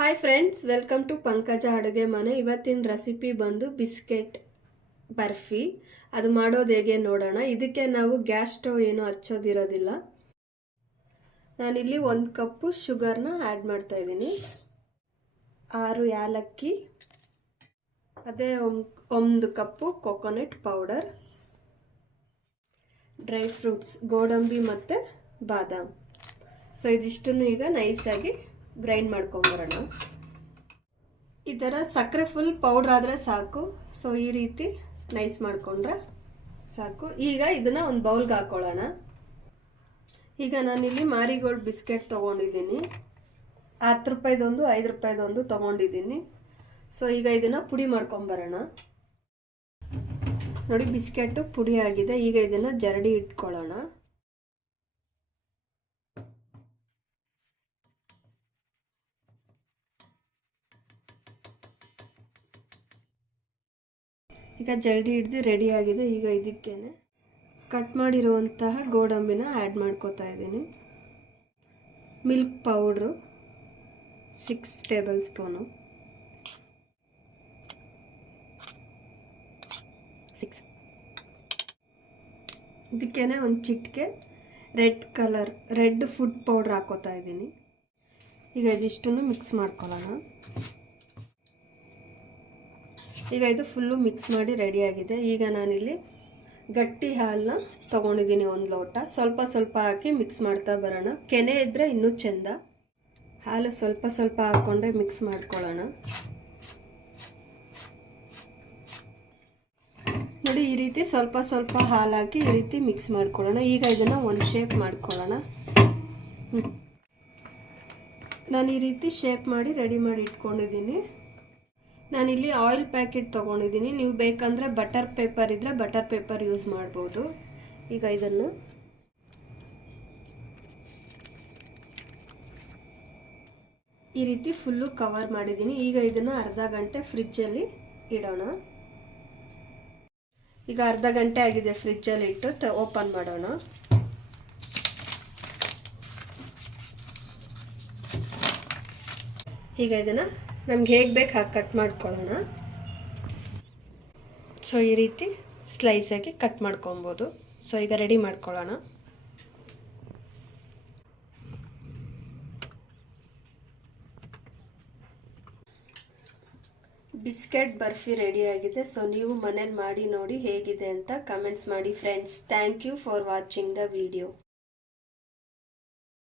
Hi friends, welcome to ಪಂಕಜ ಅಡುಗೆ ಮನೆ. ಇವತ್ತಿನ ರೆಸಿಪಿ ಬಂದು ಬಿಸ್ಕೆಟ್ ಬರ್ಫಿ. ಅದು ಮಾಡೋದು ಹೇಗೆ ನೋಡೋಣ. ಇದಕ್ಕೆ ನಾವು ಗ್ಯಾಸ್ ಸ್ಟವ್ ಏನು ಹಚ್ಚೋದಿರೋದಿಲ್ಲ. ನಾನಿಲ್ಲಿ 1 ಕಪ್ಪು ಶುಗರ್ನ ಆ್ಯಡ್ ಮಾಡ್ತಾ ಇದ್ದೀನಿ. 6 ಏಲಕ್ಕಿ, ಅದೇ 1 ಕಪ್ಪು ಕೊಕೊನಟ್ ಪೌಡರ್, ಡ್ರೈ ಫ್ರೂಟ್ಸ್ ಗೋಡಂಬಿ ಮತ್ತು ಬಾದಾಮ್. ಸೊ ಇದಿಷ್ಟನ್ನು ಈಗ ನೈಸಾಗಿ ಗ್ರೈಂಡ್ ಮಾಡ್ಕೊಂಬರೋಣ. ಈ ಥರ ಸಕ್ಕರೆ ಫುಲ್ ಪೌಡ್ರ್ ಆದರೆ ಸಾಕು. ಸೊ ಈ ರೀತಿ ನೈಸ್ ಮಾಡಿಕೊಂಡ್ರೆ ಸಾಕು. ಈಗ ಇದನ್ನು ಒಂದು ಬೌಲ್ಗೆ ಹಾಕೊಳ್ಳೋಣ. ಈಗ ನಾನಿಲ್ಲಿ ಮಾರಿಗೋಲ್ಡ್ ಬಿಸ್ಕೆಟ್ ತೊಗೊಂಡಿದ್ದೀನಿ. 10 ರೂಪಾಯಿದೊಂದು 5 ರೂಪಾಯಿದೊಂದು ತೊಗೊಂಡಿದ್ದೀನಿ. ಸೊ ಈಗ ಇದನ್ನು ಪುಡಿ ಮಾಡ್ಕೊಂಬರೋಣ. ನೋಡಿ, ಬಿಸ್ಕೆಟು ಪುಡಿ ಆಗಿದೆ. ಈಗ ಇದನ್ನು ಜರಡಿ ಇಟ್ಕೊಳ್ಳೋಣ. ಈಗ ಜಲ್ದಿ ಹಿಡ್ದು ರೆಡಿ ಆಗಿದೆ. ಈಗ ಇದಕ್ಕೇನೆ ಕಟ್ ಮಾಡಿರುವಂತಹ ಗೋಡಂಬಿನ ಆ್ಯಡ್ ಮಾಡ್ಕೋತಾ ಇದ್ದೀನಿ. Milk powder 6 table spoon, 6. ಇದಕ್ಕೇನೆ ಒಂದು ಚಿಟಿಕೆ ರೆಡ್ ಫುಡ್ ಪೌಡ್ರ್ ಹಾಕೋತಾ ಇದ್ದೀನಿ. ಈಗ ಇದಿಷ್ಟನ್ನು ಮಿಕ್ಸ್ ಮಾಡ್ಕೊಳ್ಳೋಣ. ಈಗ ಇದು ಫುಲ್ಲು ಮಿಕ್ಸ್ ಮಾಡಿ ರೆಡಿಯಾಗಿದೆ. ಈಗ ನಾನಿಲ್ಲಿ ಗಟ್ಟಿ ಹಾಲನ್ನ ತೊಗೊಂಡಿದ್ದೀನಿ 1 ಲೋಟ. ಸ್ವಲ್ಪ ಸ್ವಲ್ಪ ಹಾಕಿ ಮಿಕ್ಸ್ ಮಾಡ್ತಾ ಬರೋಣ. ಕೆನೆ ಇದ್ದರೆ ಇನ್ನೂ ಚೆಂದ. ಹಾಲು ಸ್ವಲ್ಪ ಸ್ವಲ್ಪ ಹಾಕ್ಕೊಂಡೆ ಮಿಕ್ಸ್ ಮಾಡ್ಕೊಳ್ಳೋಣ. ನೋಡಿ, ಈ ರೀತಿ ಸ್ವಲ್ಪ ಸ್ವಲ್ಪ ಹಾಲು ಹಾಕಿ ಈ ರೀತಿ ಮಿಕ್ಸ್ ಮಾಡ್ಕೊಳ್ಳೋಣ. ಈಗ ಇದನ್ನು ಒಂದು ಶೇಪ್ ಮಾಡ್ಕೊಳ್ಳೋಣ. ನಾನು ಈ ರೀತಿ ಶೇಪ್ ಮಾಡಿ ರೆಡಿ ಮಾಡಿ ಇಟ್ಕೊಂಡಿದ್ದೀನಿ. ನಾನಿಲ್ಲಿ ಆಯಿಲ್ ಪ್ಯಾಕೆಟ್ ತೊಗೊಂಡಿದ್ದೀನಿ. ನೀವು ಬೇಕಂದರೆ ಬಟರ್ ಪೇಪರ್ ಇದ್ದರೆ ಬಟರ್ ಪೇಪರ್ ಯೂಸ್ ಮಾಡ್ಬೋದು. ಈಗ ಇದನ್ನು ಈ ರೀತಿ ಫುಲ್ಲು ಕವರ್ ಮಾಡಿದ್ದೀನಿ. ಈಗ ಇದನ್ನು ಅರ್ಧ ಗಂಟೆ ಫ್ರಿಜ್ಜಲ್ಲಿ ಇಡೋಣ. ಈಗ ಅರ್ಧ ಗಂಟೆ ಆಗಿದೆ ಫ್ರಿಜ್ಜಲ್ಲಿ ಇಟ್ಟು ಓಪನ್ ಮಾಡೋಣ. ಈಗ ಇದನ್ನು ನಮ್ಗೆ ಹೇಗೆ ಬೇಕು ಹಾಗೆ ಕಟ್ ಮಾಡ್ಕೊಳ್ಳೋಣ. ಸೊ ಈ ರೀತಿ ಸ್ಲೈಸಾಗಿ ಕಟ್ ಮಾಡ್ಕೊಬೋದು. ಸೊ ಈಗ ರೆಡಿ ಮಾಡ್ಕೊಳ್ಳೋಣ. ಬಿಸ್ಕೆಟ್ ಬರ್ಫಿ ರೆಡಿಯಾಗಿದೆ. ಸೊ ನೀವು ಮನೇಲಿ ಮಾಡಿ ನೋಡಿ ಹೇಗಿದೆ ಅಂತ ಕಮೆಂಟ್ಸ್ ಮಾಡಿ friends. Thank you for watching the video.